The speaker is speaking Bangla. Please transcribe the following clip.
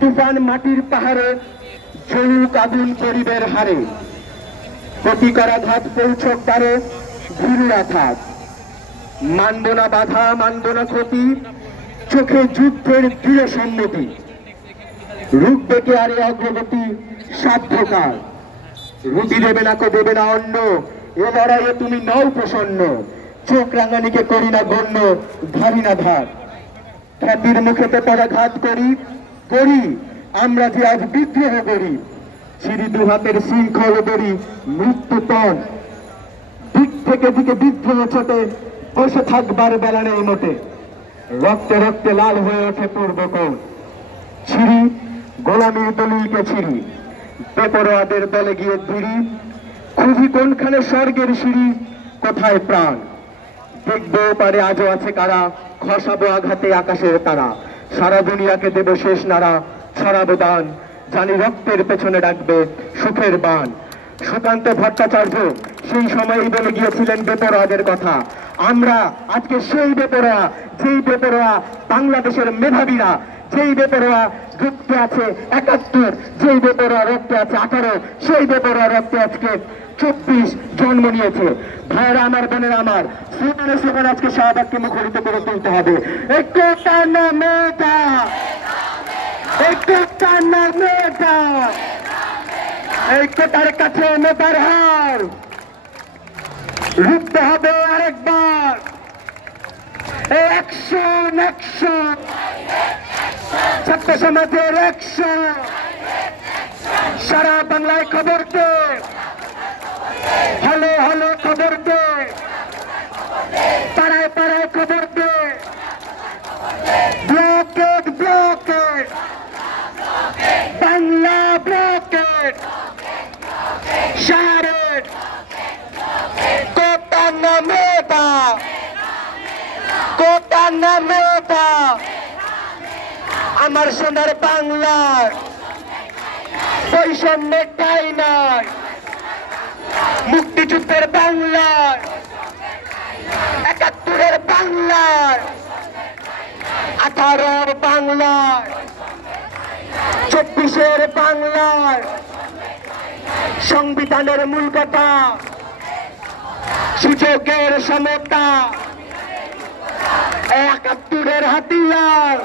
তুফান মাটির পাহাড়ে জ্বলুক আগুন গরিবের হারে, প্রতিকারাঘাত পৌঁছক তারে ভীরুরা থাক। মানব না বাধা, মানব না ক্ষতি, চোখে যুদ্ধের দৃঢ় সম্মতি। রুখবে কে আরে অগ্রগতি সাধ্যকার, রুটি দেবে না কো দেবে না অন্য, এ লড়াইয়ে তুমি নও প্রসন্ন। চোখ রাঙানিকে করি না গণ্য, ধারি না ধার। খ্যাতির মুখেতে পরাঘাত করি করি আমরা যে আজ বিদ্রোহ করি। সিঁড়ি দু হাতের শৃঙ্খল দড়ি মৃত্যু তন, দিক থেকে দিকে বিদ্রোহ ছোটে, বসে থাকবার বেলা নেই মোটে। রক্তে রক্তে লাল হয়ে ওঠে পূর্বকোণ, ছিড়ি গোলামীর দলিলকে ছিড়ি, বেপরোয়াদের দলে গিয়ে ভিড়ি। খুঁজি কোনখানে স্বর্গের সিঁড়ি, কোথায় প্রাণ। দেখবো পারে আজও আছে কারা, খসাবো আঘাতে আকাশের তারা। সারা দুনিয়াকে দেব শেষ নাড়া, ছড়াবো দান, জানি রক্তের পেছনে ডাকবে সুখের বান। সুকান্ত ভট্টাচার্য সেই সময়ই বলে গিয়েছিলেন বেপরোয়াদের কথা। আমরা আজকে সেই বেপরোয়া, যেই বেপরোয়া বাংলাদেশের মেধাবীরা, যেই বেপরোয়া রক্তে আছে ৭১, যেই বেপরোয়া রক্তে আছে ১৮, সেই বেপরোয়া রক্তে আজকে ২৪ জন্ম নিয়েছে। ভাইরা আমার, বোনেরা আমার, সেখানে সেখানে আজকে শাহবাগকে মুখরিত করে তুলতে হবে। একটু টানা মেয়েটা, একটু টানা মেয়েটা, এই কোটার কাছে নেতার হার রুখতে হবে আরেকবার। অ্যাকশন অ্যাকশন, ছাত্র সমাজের অ্যাকশন। সারা বাংলায় খবর দে, হলো হলো খবর দে, পাড়ায় পাড়ায় খবর দে। ব্লকেট ব্লকেট, বাংলা ব্লকেট, শাহরেট কোটা নামেটা, কোটা নামেটা। আমার সোনার বাংলার বৈষম্যের ঠাঁই নাই, মুক্তিযুদ্ধের বাংলার, ৭১-এর বাংলার, ১৮-র বাংলার, ২৪-এর বাংলার। সংবিধানের মূল কথা সুযোগের সমতা, ৭১-এর হাতিয়ার।